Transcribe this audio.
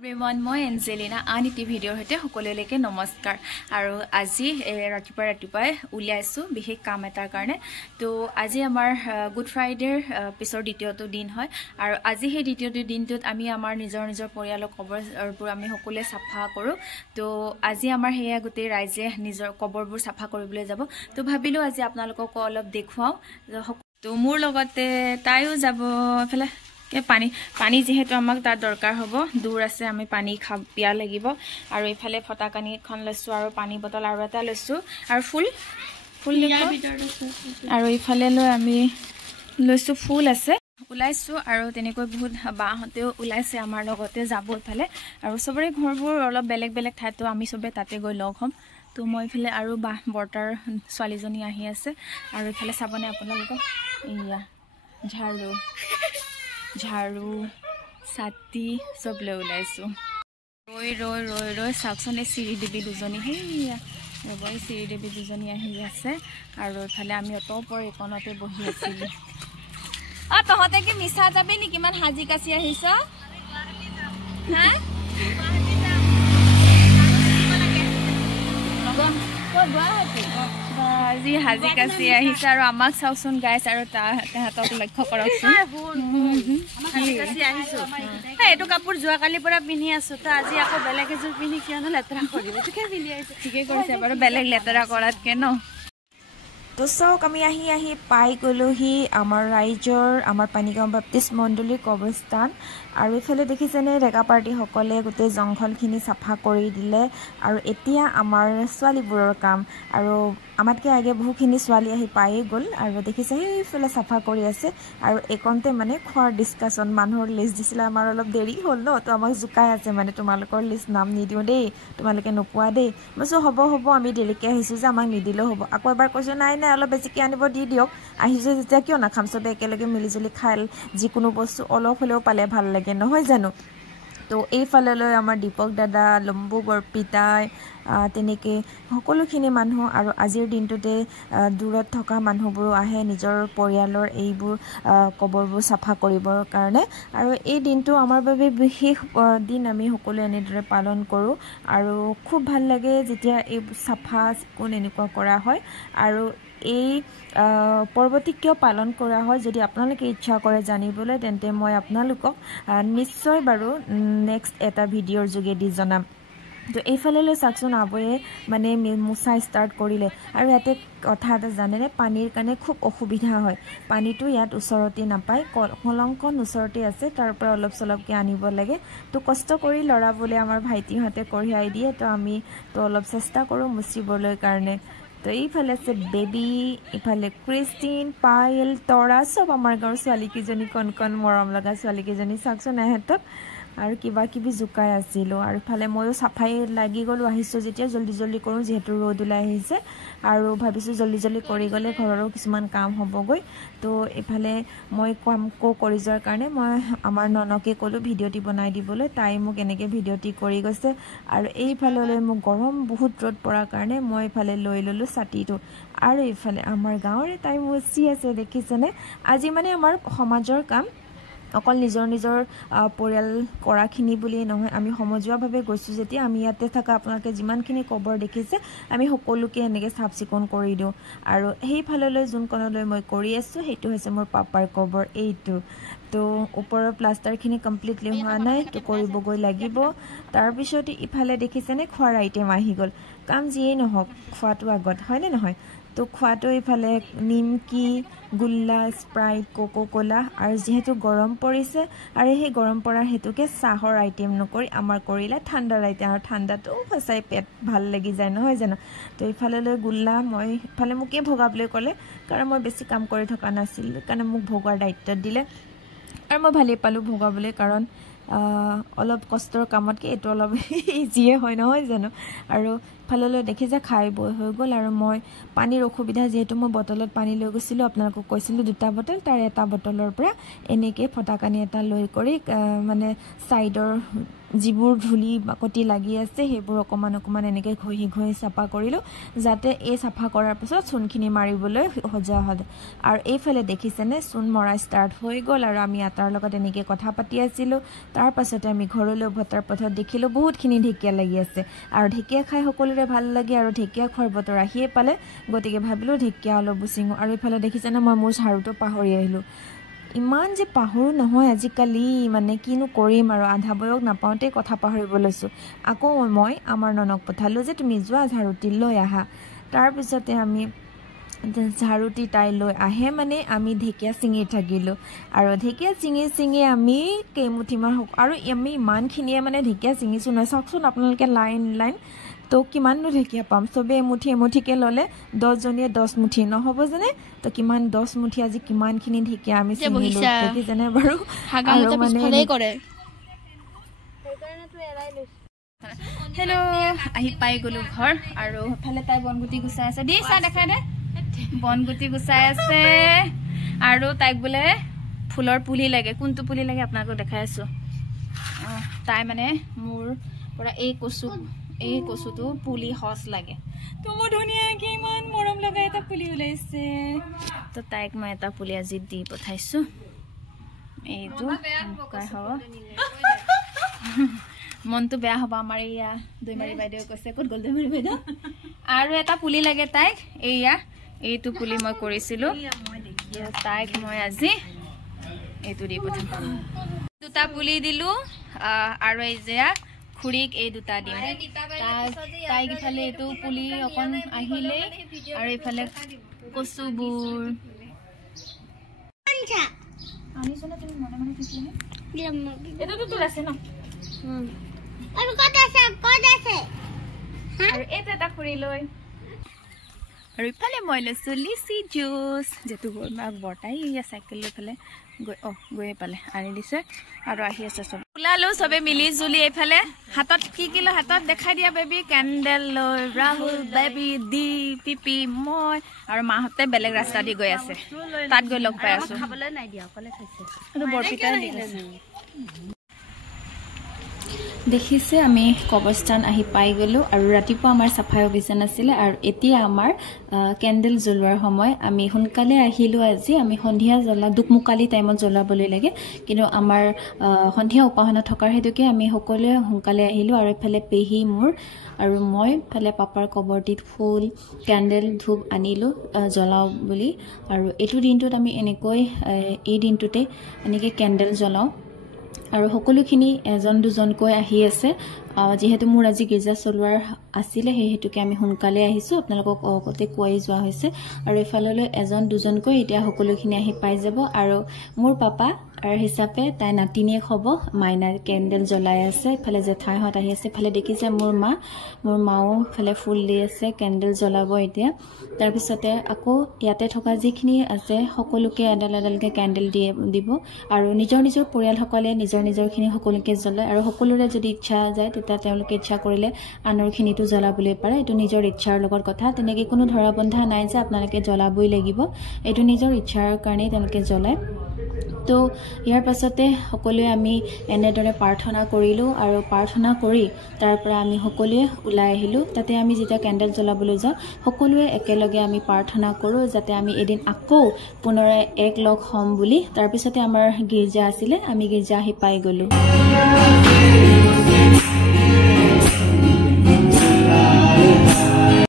Everyone, মই Angelina আনিটি ভিডিঅ'ৰ হৈতে সকলোলৈকে নমস্কাৰ আৰু আজি ৰাতিপুৱাই উলিয়াইছো বিশেষ কাম এটাৰ কাৰণে তো আজি আমাৰ গুড ফ্ৰাইডেৰ পিছৰ দ্বিতীয়টো দিন হয় আৰু আজি সেই দ্বিতীয়টো দিনটোত আমি আমাৰ নিজৰ পৰিয়ালৰ কবৰবোৰ আমি সকলোৱে সাফা কৰো তো আজি আমাৰ হেয়া গোটেই ৰাইজে নিজৰ কবৰবোৰ সাফা কৰিবলৈ যাব তো ভাবিলো আজি আপোনালোকক অলপ দেখুৱাও তো মোৰ লগতে তাইও যাব ফেলে পানী যেহেতু আমাক তাৰ দৰকাৰ হব দূৰ আছে আমি পানী পিয়া লাগিব আৰু ইফালে ফটাকানি এখন লৈছো আৰু পানী বটল আৰু এটা লৈছো আৰু ফুল আৰু ইফালে লৈ আমি লৈছো ফুল আছে উলাইছো আৰু তেনেকৈ বহুত বাহতেও উলাইছে আমাৰ লগতে যাব ইফালে আৰু সবৰে ঘৰবোৰ অলপ বেলেগ ঠাইতো আমি সবে তাতে গৈ লগ হম তো মই ইফালে আৰু বৰ্তাৰ ছোৱালীজনী আহি আছে আৰু ইফালে চাবনে আপোনালোক ইয়া झाड़ू साथी सब ले उलाइसो रई साकसने सिरी देवी दुजनी हेया रबई सिरी देवी दुजनी आहि आछे आरो इफाले आमी अत पर एकनते बहि आছিলো आ तहते कि मिसा जाबे नि किमान हाजी कासी आहिस हा আজি হাজি কাছি আহিছে আৰু আমাক চাওচোন গাইছ আৰু তাহাতক লক্ষ্য কৰকচোন হাজি কাছি আহিছো এটো কাপোৰ যোৱা কালি পৰা পিনি আছো তো আজি আকৌ বেলেগ এজোৰ পিনি কিয়নো লেতৰা কৰিব ঠিকে পিনি আহিছে ঠিকে কৰিছে বাৰু বেলেগ লেতৰা কৰাতকে ন তো সক আমি আহি পাই গলোহি আমাৰ ৰাইজৰ আমাৰ পানীগাঁও বাপ্তিস্ম মণ্ডলীৰ কবৰস্থান আৰু ইফালে দেখিছেনে ৰেগা পাৰ্টি সকলে গোটেই জংঘলখিনি সাফা কৰি দিলে আৰু এতিয়া আমাৰ ছোৱালীবোৰৰ কাম আৰু আমাতকে আগে বহুখিনি ছোৱালী আহি পাই গল আৰু দেখিছে ইফালে সাফা কৰি আছে আৰু একন্তে মানে খোৱাৰ ডিসকাশন মানুহৰ লিষ্ট দিছিল আমাৰ অলপ দেৰি হল ন তো আমাক জুকাই আছে মানে তোমালোকৰ লিষ্ট নাম নিদিও দেই তোমালোকে নোপোৱা দেই মসো হ'ব আমি দেৰিকে আহিছো যে আমাক নিদিলেও হ'ব আকৌ এবাৰ কৈছো নাই অলপ বেছিকে আনিব দি দিওক আহিছে যেতিয়া কিয় না খাম সবে একেলগে মিলিজুলি খাইল যিকোনো বস্তু অলপ হলেও পালে ভাল লাগে নহয় জানো তো এই ফালেলৈ আমাৰ দীপক দাদা লম্বু বৰপিতাই তেনেকে সকলোখিনি মানুহ আৰু আজিৰ দিনটোতে দূৰত থকা মানুহবোৰ আহে নিজৰ পৰিয়ালৰ এইবোৰ কবৰবোৰ সাফা কৰিবৰ কাৰণে আৰু এই দিনটো আমাৰ বাবে বিশেষ দিন আমি সকলো এনেদৰে পালন কৰো আৰু খুব ভাল লাগে যেতিয়া এই সাফা কোন এনেকুৱা কৰা হয় আৰু এই পৰৱৰ্তী কিয় পালন কৰা হয় যদি আপোনালোকে ইচ্ছা কৰে জানিবলৈ তেন্তে মই আপোনালোকক নিশ্চয় বাৰু নেক্সট এটা ভিডিঅ'ৰ যোগেদি জনাম তো এইফালেলৈ চাকচোন আবয়ে মানে মুছা ষ্টাৰ্ট কৰিলে আৰু ইয়াতে কথা এটা জানেনে পানীৰ কাৰণে খুব অসুবিধা হয় পানীটো ইয়াত ওচৰতে নাপায় কলংকন ওচৰতে আছে তাৰ পৰা অলপ চলপকে আনিব লাগে তো কষ্ট কৰি লৰাবলে আমাৰ ভাইটিহঁতে কঢ়িয়াই দিয়ে তো আমি তো অলপ চেষ্টা কৰো মুচিবলৈ কাৰণে তো এইফালে আছে বেবি ইফালে ক্ৰিষ্টিন পায়েল তৰা সব আমাৰ গাঁৱৰ ছোৱালীকেইজনী কণ মৰম লগা ছোৱালীকেইজনী চাকচোন এহেঁতক আৰু কিবা কিবি জুকাই আছিল আৰু ফালে ময়ো সাফাই লাগি গলো আহিছো যেতিয়া জলদি কৰো যেহেতু ৰ'দ ওলাই আহিছে আৰু ভাবিছো জলদি কৰি গলে ঘৰৰো কিছুমান কাম হ'বগৈ তো এফালে মই কাম কৰি যোৱাৰ কাৰণে মই আমাৰ ননকে কলো ভিডিঅ'টি বনাই দিবলৈ তাই মোক এনেকে ভিডিঅ'টি কৰি গৈছে আৰু এইফাললৈ মোক গৰম বহুত ৰ'দ পৰাৰ কাৰণে মই ইফালে লৈ ললো ছাতিটো আৰু ইফালে আমাৰ গাঁৱৰে তাই মুচি আছে দেখিছেনে আজি মানে আমাৰ সমাজৰ কাম অকল নিজৰ পৰিয়াল কৰাখিনি বুলি নহয় আমি সমজুৱাভাৱে গৈছো যেতিয়া আমি ইয়াতে থকা আপোনালোকে যিমানখিনি কবৰ দেখিছে আমি সকলোকে এনেকে সাফ চিকুণ কৰি দিও আৰু সেই ফাললৈ যোন কোণলৈ মই কৰি আছো হেতু হৈছে মোৰ পাপাৰ কবৰ এইটো তো ওপৰৰ প্লাষ্টাৰখিনি কমপ্লিটলি হোৱা নাই তো কৰিবগৈ লাগিব তাৰ পিছত ইফালে দেখিছেনে খোৱাৰ আইটেম আহি গল কাম যিয়েই নহওক খোৱাটো আগত হয় নে নহয় তো খোৱাটো ইফালে নিমকি গুল্লা স্প্ৰাইট কোকোকোলা আৰু যেহেতু গৰম পৰিছে আৰু সেই গৰম পৰাৰ হেতুকে চাহৰ আইটেম নকৰি আমাৰ কৰিলে ঠাণ্ডাৰ আইটেম আৰু ঠাণ্ডাটো সঁচাই পেট ভাল লাগি যায় নহয় জানো তো ইফালেলৈ গুল্লা মই ইফালে মোকে ভগাবলৈ ক'লে কাৰণ মই বেছি কাম কৰি থকা নাছিল কাৰণ মোক ভগোৱাৰ দায়িত্ব দিলে আৰু মই ভালেই পালোঁ ভগাবলৈ কাৰণ অলপ কষ্টৰ কামতকে এটো অলপ ইজিয়ে হয় নহয় জানো আৰু একফাললৈ দেখি যে খাই বৈ হৈ গ'ল আৰু মই পানীৰ অসুবিধা যেহেতু মই বটলত পানী লৈ গৈছিলোঁ আপোনালোকক কৈছিলোঁ 2টা বটল তাৰ এটা বটলৰ পৰা এনেকৈ ফটাকানি এটা লৈ কৰি মানে সাইডৰ যিবোৰ ধুলি বাকটি লাগি আছে সেইবোৰ অকমান এনেকৈ ঘঁহি চাফা কৰিলোঁ যাতে এই চাফা কৰাৰ পিছত চূণখিনি মাৰিবলৈ সজা হয় আৰু এইফালে দেখিছেনে চূণ মৰা ষ্টাৰ্ট হৈ গ'ল আৰু আমি আটাৰ লগত এনেকৈ কথা পাতি আছিলোঁ তাৰ পাছতে আমি ঘৰলৈ উভতাৰ পথত দেখিলোঁ বহুতখিনি ঢেকীয়া লাগি আছে আৰু ঢেকীয়া খাই সকলোৰে ভাল লাগে আৰু ঢেকীয়া খোৱাৰ বতৰ আহিয়ে পালে গতিকে ভাবিলোঁ ঢেকীয়া অলপ বুচিঙো আৰু এইফালে দেখিছেনে মই মোৰ ঝাৰুটো পাহৰি আহিলোঁ ইমান যে পাহৰো নহয় আজিকালি মানে কিনো কৰিম আৰু আধা বয়স নাপাওঁতে কথা পাহৰিব লৈছোঁ আকৌ মই আমাৰ ননক পঠালোঁ যে তুমি যোৱা ঝাৰুটি লৈ আহা তাৰপিছতে আমি ঝাৰুটি তাই লৈ আহে মানে আমি ঢেকীয়া চিঙি থাকিলোঁ আৰু ঢেকীয়া চিঙি আমি কেইমুঠিমান আৰু আমি ইমানখিনিয়ে মানে ঢেকীয়া চিঙিছোঁ নহয় চাওকচোন আপোনালোকে লাইন তো কিমাননো ঢেকীয়া পাম চবে এমুঠিকে ল'লে 10জনীয়ে 10 মুঠি নহ'ব যেনে তো কিমান 10 মুঠি আজি কিমানখিনি ঢেকীয়া আমি চিঙিলোঁ দেখি যেনে বাৰু আৰু মানে হেল্ল' আহি পাই গ'লোঁ ঘৰ আৰু ফালে তাই বনগুটি গুচাই আছে দি চা দেখাই দে বনগুটি গুচাই আছে আৰু তাইক বোলে ফুলৰ পুলি লাগে কোনটো পুলি লাগে আপোনালোকক দেখাই আছোঁ তাই মানে মোৰ পৰা এই কচুটো পুলি হস লাগে তো মোৰ ধুনীয়াকে ইমান মৰম লগা এটা পুলি ওলাইছে তো তাইক মই এটা পুলি আজি দি পঠাইছোঁ এইটো এনেকুৱা হ'ব মনটো বেয়া হ'ব আমাৰ এয়া দুইমাৰী বাইদেউ কৈছে ক'ত গ'ল দুইমাৰী বাইদেউ আৰু এটা পুলি লাগে তাইক এইটো পুলি মই কৰিছিলোঁ তাইক মই আজি এইটো দি পঠাম 2টা পুলি দিলোঁ আৰু এই যে খুৰীক এই 2টা দিম তাইক ইফালে এইটো পুলি অকণ আহিলে আৰু এইফালে কচুবোৰ এইটোতো তোৰ আছে ন আৰু এইটো এটা খুৰী লৈ আৰু ইফালে মই লৈছোঁ লিচি জুচ যিটো বৰ্তাই চাইকেল লৈ পেলাই গৈ পালে আনি দিছে আৰু আহি আছে চব ওলালোঁ চবে মিলি জুলি এইফালে হাতত কি লৈ হাতত দেখাই দিয়া বেবী কেণ্ডেল লৈ ৰাহুল বেবী দি পিপি মই আৰু মাহঁতে বেলেগ ৰাস্তা দি গৈ আছে তাত গৈ লগ পাই আছোঁ বৰপিতাই দেখিছে আমি কবৰস্থান আহি পাই গ'লোঁ আৰু ৰাতিপুৱা আমাৰ চাফাই অভিযান আছিলে আৰু এতিয়া আমাৰ কেণ্ডেল জ্বলোৱাৰ সময় আমি সোনকালে আহিলোঁ আজি আমি সন্ধিয়া দুকমুকালি টাইমত জ্বলাবলৈ লাগে কিন্তু আমাৰ সন্ধিয়া উপাসনা থকাৰ হেতুকে আমি সকলোৱে সোনকালে আহিলোঁ আৰু এইফালে পেহী মোৰ আৰু মই ফালে পাপাৰ কবৰটিত ফুল কেণ্ডেল ধূপ আনিলোঁ জ্বলাওঁ বুলি আৰু এইটো দিনটোত আমি এনেকৈ এই দিনটোতে এনেকৈ কেণ্ডেল জ্বলাওঁ আৰু সকলোখিনি এজন দুজনকৈ আহি আছে যেহেতু মোৰ আজি গিৰ্জা চলোৱাৰ আছিলে সেই হেতুকে আমি সোনকালে আহিছোঁ আপোনালোকক আগতে কৈ যোৱা হৈছে আৰু এফাললৈ এজন দুজনকৈ এতিয়া সকলোখিনি আহি পাই যাব আৰু মোৰ পাপা আৰু হিচাপে তাই নাতিনীয়েক হ'ব মাইনাৰ কেণ্ডেল জ্বলাই আছে ইফালে জেঠাইহঁত আহি আছে ইফালে দেখিছে মোৰ মাও ইফালে ফুল দি আছে কেণ্ডেল জ্বলাব এতিয়া তাৰপিছতে আকৌ ইয়াতে থকা যিখিনি আছে সকলোকে এডালকৈ কেণ্ডেল দিব আৰু নিজৰ পৰিয়ালসকলে নিজৰখিনি সকলোকে জ্বলায় আৰু সকলোৰে যদি ইচ্ছা যায় তেতিয়া তেওঁলোকে ইচ্ছা কৰিলে আনৰখিনিতো জ্বলাবলৈ পাৰে এইটো নিজৰ ইচ্ছাৰ লগত কথা তেনেকৈ কোনো ধৰা বন্ধা নাই যে আপোনালোকে জ্বলাবই লাগিব এইটো নিজৰ ইচ্ছাৰ কাৰণেই তেওঁলোকে জ্বলায় তো ইয়াৰ পাছতে সকলোৱে আমি এনেদৰে প্ৰাৰ্থনা কৰিলোঁ আৰু প্ৰাৰ্থনা কৰি তাৰ পৰা আমি সকলোৱে ওলাই আহিলোঁ তাতে আমি যেতিয়া কেণ্ডেল জ্বলাবলৈ যাওঁ সকলোৱে একেলগে আমি প্ৰাৰ্থনা কৰোঁ যাতে আমি এদিন আকৌ পুনৰাই এক লগ হ'ম বুলি তাৰপিছতে আমাৰ গীৰ্জা আছিলে আমি গীৰ্জা আহি পাই গ'লোঁ